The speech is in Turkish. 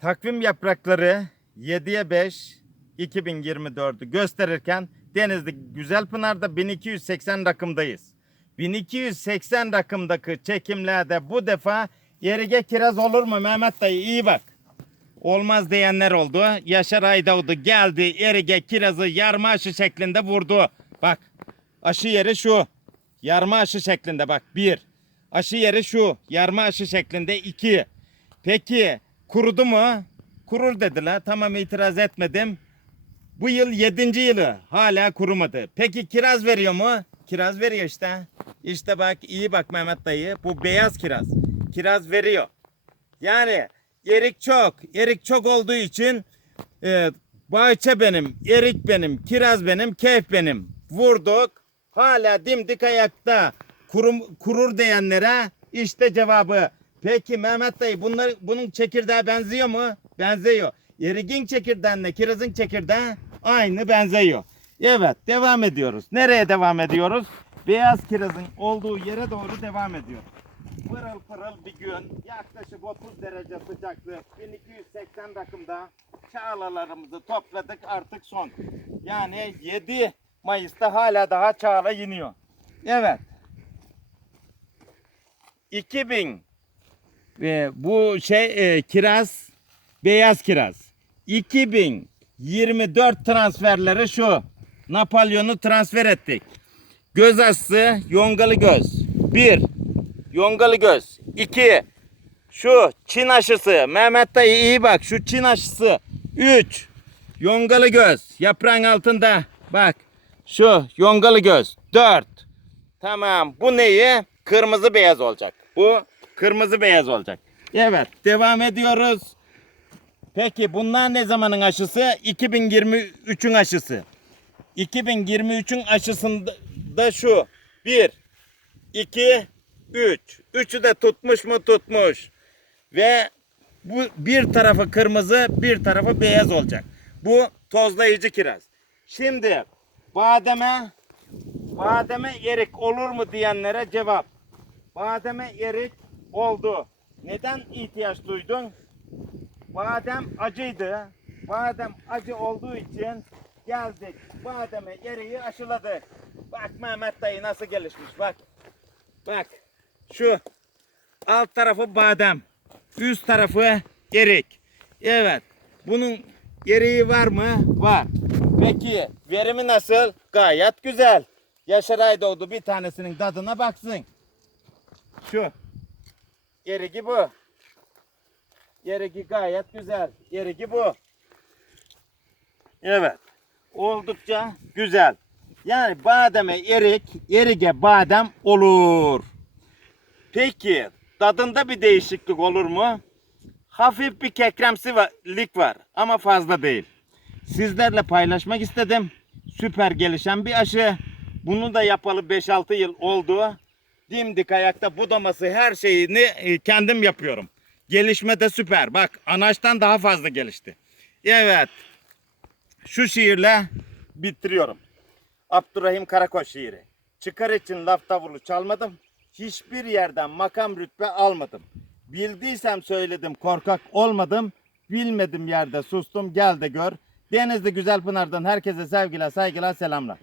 Takvim yaprakları 7'ye 5 2024'ü gösterirken Denizli Güzelpınar'da 1280 rakımdayız. 1280 rakımdaki çekimlerde bu defa yerige kiraz olur mu Mehmet dayı iyi bak. Olmaz diyenler oldu. Yaşar Aydavudu geldi erige kirazı yarma aşı şeklinde vurdu. Bak aşı yeri şu. Yarma aşı şeklinde bak bir. Aşı yeri şu. Yarma aşı şeklinde iki. Peki kurudu mu? Kurur dediler. Tamam itiraz etmedim. Bu yıl yedinci yılı hala kurumadı. Peki kiraz veriyor mu? Kiraz veriyor işte. İşte bak iyi bak Mehmet dayı. Bu beyaz kiraz. Kiraz veriyor. Yani erik çok. Erik çok olduğu için e, bahçe benim, erik benim, kiraz benim, keyif benim. Vurduk. Hala dimdik ayakta. Kurum, kurur diyenlere işte cevabı. Peki Mehmet dayı bunlar, bunun çekirdeği benziyor mu? Benziyor. Erikin çekirdeğinle kirazın çekirdeği aynı benziyor. Evet devam ediyoruz. Nereye devam ediyoruz? Beyaz kirazın olduğu yere doğru devam ediyoruz. Pırıl pırıl bir gün yaklaşık 30 derece sıcaklık 1280 rakımda çağlalarımızı topladık artık son. Yani 7 Mayıs'ta hala daha çağla iniyor. Evet. 2000 ve bu şey e, kiraz beyaz kiraz. 2024 transferleri şu. Napolyon'u transfer ettik. Göz assı yongalı göz. 1. Yongalı göz. 2. Şu Çin aşısı. Mehmet dayı iyi bak. Şu Çin aşısı. 3. Yongalı göz. Yaprağın altında. Bak. Şu yongalı göz. 4. Tamam. Bu neyi? Kırmızı beyaz olacak. Bu kırmızı beyaz olacak. Evet. Devam ediyoruz. Peki bunlar ne zamanın aşısı? 2023'ün aşısı. 2023'ün aşısında da şu. 1, 2, 3. Üçü de tutmuş mu tutmuş. Ve bu bir tarafı kırmızı bir tarafı beyaz olacak. Bu tozlayıcı kiraz. Şimdi bademe bademe erik olur mu diyenlere cevap. Bademe erik oldu. Neden ihtiyaç duydun? Badem acıydı. Badem acı olduğu için geldik. Bademe eriği aşıladık. Bak Mehmet dayı nasıl gelişmiş bak. Bak şu alt tarafı badem. Üst tarafı erik. Evet. Bunun eriği var mı? Var. Peki verimi nasıl? Gayet güzel. Yaşar Aydoğdu bir tanesinin tadına baksın. Şu. Erigi bu. Erigi gayet güzel. Erigi bu. Evet. Oldukça güzel. Yani bademe erik, erige badem olur. Peki tadında bir değişiklik olur mu? Hafif bir kekremsilik var ama fazla değil. Sizlerle paylaşmak istedim. Süper gelişen bir aşı. Bunu da yapalı 5-6 yıl oldu. Dimdik ayakta budaması her şeyini e, kendim yapıyorum. Gelişme de süper. Bak anaçtan daha fazla gelişti. Evet. Şu şiirle bitiriyorum. Abdurrahim Karakoç şiiri. Çıkar için laf davulu çalmadım. Hiçbir yerden makam rütbe almadım. Bildiysem söyledim korkak olmadım. Bilmedim yerde sustum gel de gör. Denizli Güzelpınar'dan herkese sevgiler saygılar selamlar.